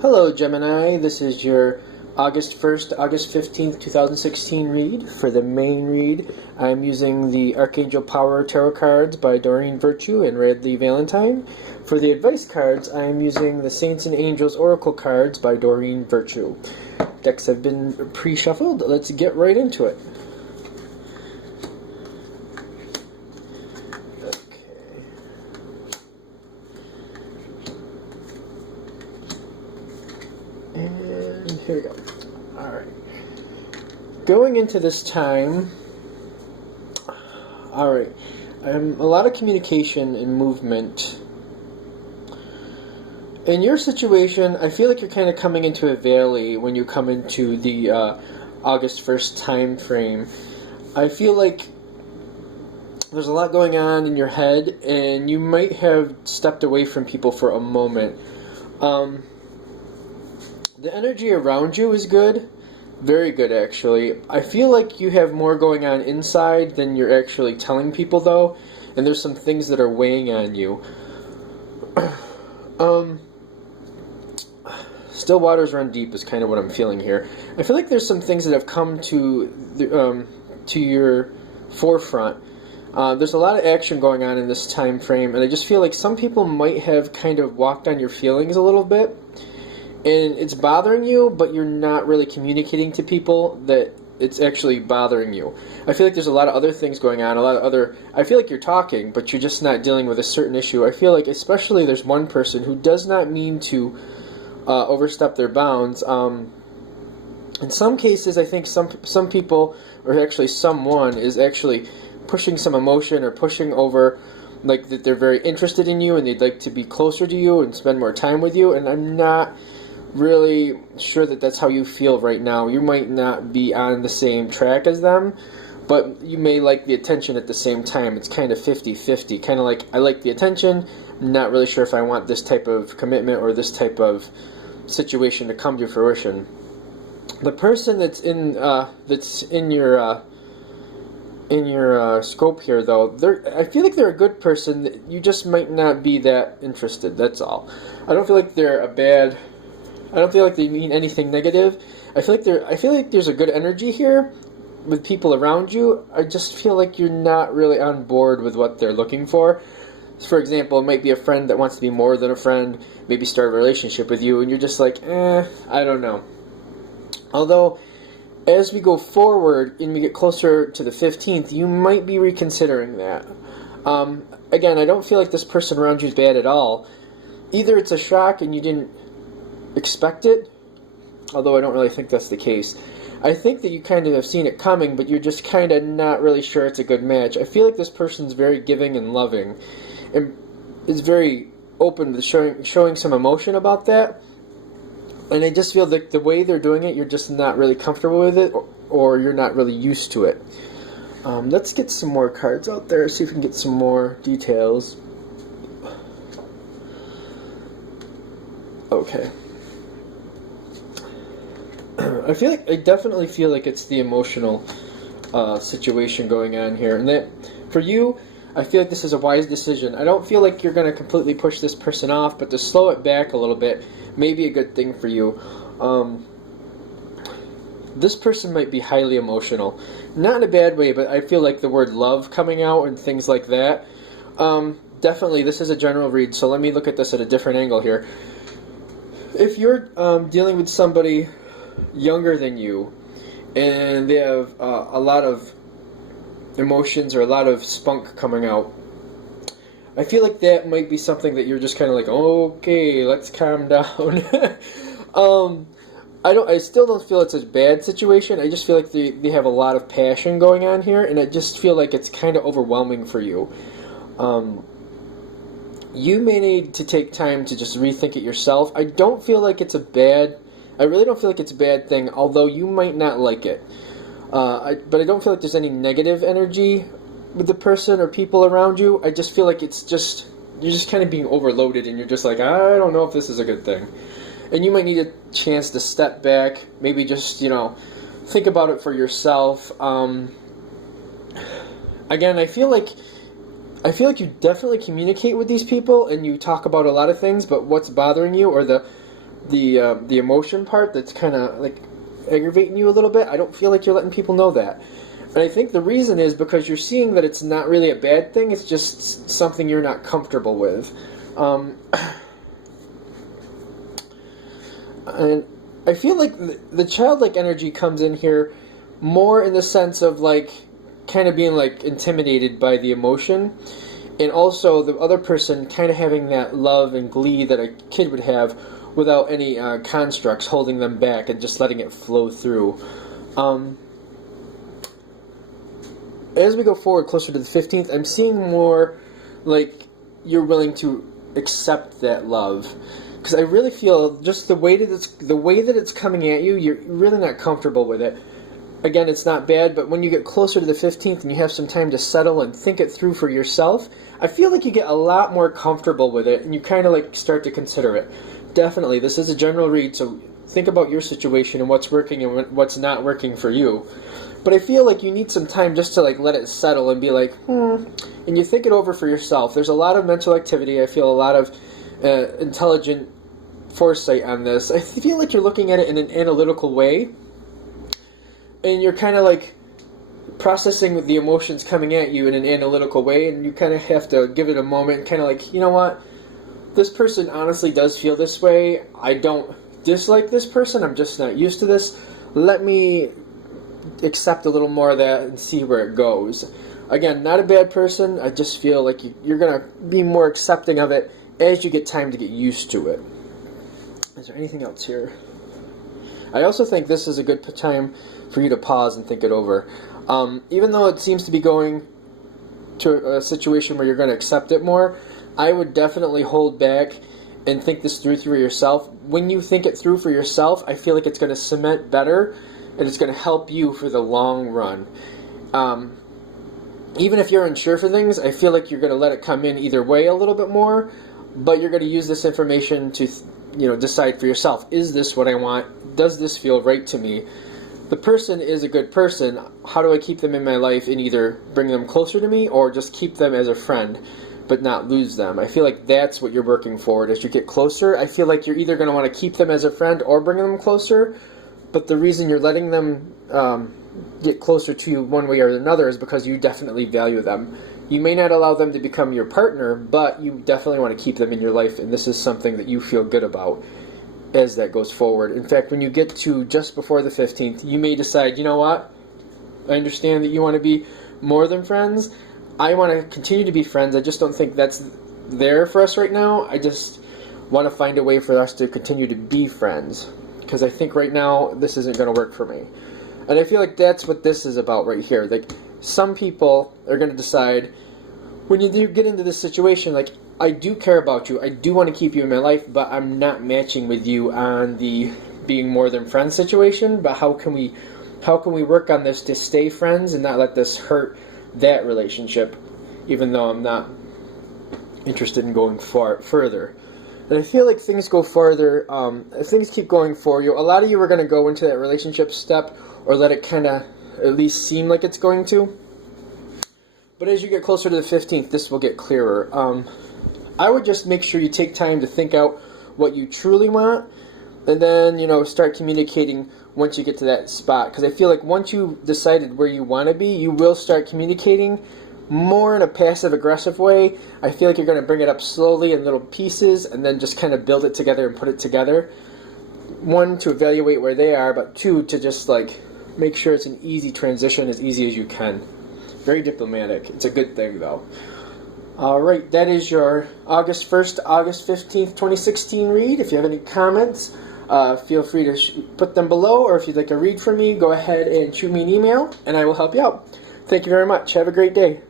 Hello Gemini, this is your August 1st, August 15th, 2016 read. For the main read, I'm using the Archangel Power Tarot cards by Doreen Virtue and Radley Valentine. For the advice cards, I'm using the Saints and Angels Oracle cards by Doreen Virtue. Decks have been pre-shuffled. Let's get right into it. And here we go. Alright. Going into this time, alright, a lot of communication and movement. In your situation, I feel like you're kind of coming into a valley when you come into the August 1st time frame. I feel like there's a lot going on in your head, and you might have stepped away from people for a moment. The energy around you is good. Very good, actually. I feel like you have more going on inside than you're actually telling people, though. And there's some things that are weighing on you. Still waters run deep is kind of what I'm feeling here. I feel like there's some things that have come to your forefront. There's a lot of action going on in this time frame, and I just feel like some people might have kind of walked on your feelings a little bit. And it's bothering you, but you're not really communicating to people that it's actually bothering you. I feel like there's a lot of other things going on, I feel like you're talking, but you're just not dealing with a certain issue. I feel like especially there's one person who does not mean to overstep their bounds. In some cases, I think some people, or actually someone, is actually pushing some emotion or pushing over, like that they're very interested in you and they'd like to be closer to you and spend more time with you, and I'm not really sure that that's how you feel right now. You might not be on the same track as them, but you may like the attention at the same time. It's kind of 50-50. Kind of like, I like the attention, I'm not really sure if I want this type of commitment or this type of situation to come to fruition. The person that's in your scope here, though, I feel like they're a good person. You just might not be that interested. That's all. I don't feel like I don't feel like they mean anything negative. I feel like there's a good energy here with people around you. I just feel like you're not really on board with what they're looking for. For example, it might be a friend that wants to be more than a friend, maybe start a relationship with you, and you're just like, I don't know. Although, as we go forward and we get closer to the 15th, you might be reconsidering that. Again, I don't feel like this person around you is bad at all. Either it's a shock and you didn't expect it, although I don't really think that's the case. I think that you kind of have seen it coming, but you're just kind of not really sure it's a good match. I feel like this person's very giving and loving, and is very open to showing some emotion about that. And I just feel like the way they're doing it, you're just not really comfortable with it, or you're not really used to it. Let's get some more cards out there, see if we can get some more details. Okay. I definitely feel like it's the emotional situation going on here, and that for you, I feel like this is a wise decision. I don't feel like you're going to completely push this person off, but to slow it back a little bit may be a good thing for you. This person might be highly emotional, not in a bad way, but I feel like the word love coming out and things like that. Definitely, this is a general read, so let me look at this at a different angle here. If you're dealing with somebody younger than you, and they have a lot of emotions or a lot of spunk coming out, I feel like that might be something that you're just kind of like, okay, let's calm down. I still don't feel it's a bad situation. I just feel like they have a lot of passion going on here, and I just feel like it's kind of overwhelming for you. You may need to take time to just rethink it yourself. I really don't feel like it's a bad thing, although you might not like it. But I don't feel like there's any negative energy with the person or people around you. I just feel like you're just kind of being overloaded, and you're just like, I don't know if this is a good thing. And you might need a chance to step back, maybe just, think about it for yourself. Again, I feel like you definitely communicate with these people and you talk about a lot of things, but what's bothering you, or the the emotion part that's kind of like aggravating you a little bit. I don't feel like you're letting people know that. And I think the reason is because you're seeing that it's not really a bad thing, it's just something you're not comfortable with. And I feel like the childlike energy comes in here more in the sense of like kind of being like intimidated by the emotion, and also the other person kind of having that love and glee that a kid would have without any constructs holding them back and just letting it flow through. As we go forward closer to the 15th, I'm seeing more like you're willing to accept that love, because I really feel just the way that it's coming at you, you're really not comfortable with it. Again, it's not bad, but when you get closer to the 15th and you have some time to settle and think it through for yourself, I feel like you get a lot more comfortable with it and you kind of like start to consider it. Definitely, this is a general read, so think about your situation and what's working and what's not working for you. But I feel like you need some time just to like let it settle and be like, and you think it over for yourself. There's a lot of mental activity. I feel a lot of intelligent foresight on this. I feel like you're looking at it in an analytical way, and you're kind of like processing with the emotions coming at you in an analytical way, and you kind of have to give it a moment and kind of like, you know what? This person honestly does feel this way. I don't dislike this person. I'm just not used to this. Let me accept a little more of that and see where it goes. Again, not a bad person. I just feel like you're going to be more accepting of it as you get time to get used to it. Is there anything else here? I also think this is a good time for you to pause and think it over. Even though it seems to be going to a situation where you're going to accept it more, I would definitely hold back and think this through for yourself. When you think it through for yourself, I feel like it's going to cement better and it's going to help you for the long run. Even if you're unsure for things, I feel like you're going to let it come in either way a little bit more, but you're going to use this information to decide for yourself. Is this what I want? Does this feel right to me? The person is a good person. How do I keep them in my life and either bring them closer to me or just keep them as a friend but not lose them? I feel like that's what you're working forward. As you get closer, I feel like you're either going to want to keep them as a friend or bring them closer, but the reason you're letting them get closer to you one way or another is because you definitely value them. You may not allow them to become your partner, but you definitely want to keep them in your life, and this is something that you feel good about as that goes forward. In fact, when you get to just before the 15th, you may decide, you know what? I understand that you want to be more than friends. I want to continue to be friends. I just don't think that's there for us right now. I just want to find a way for us to continue to be friends, because I think right now this isn't going to work for me. And I feel like that's what this is about right here. Like, some people are going to decide, when you do get into this situation, like, I do care about you, I do want to keep you in my life, but I'm not matching with you on the being more than friends situation, but how can we work on this to stay friends and not let this hurt that relationship, even though I'm not interested in going further. And I feel like things go farther, things keep going for you. A lot of you are going to go into that relationship step or let it kind of at least seem like it's going to. But as you get closer to the 15th, this will get clearer. I would just make sure you take time to think out what you truly want, and then, start communicating once you get to that spot. Because I feel like once you've decided where you want to be, you will start communicating more in a passive-aggressive way. I feel like you're going to bring it up slowly in little pieces and then just kind of build it together and put it together. One, to evaluate where they are, but two, to just make sure it's an easy transition, as easy as you can. Very diplomatic. It's a good thing, though. Alright, that is your August 1st, August 15th, 2016 read. If you have any comments, feel free to put them below, or if you'd like a read from me, go ahead and shoot me an email, and I will help you out. Thank you very much. Have a great day.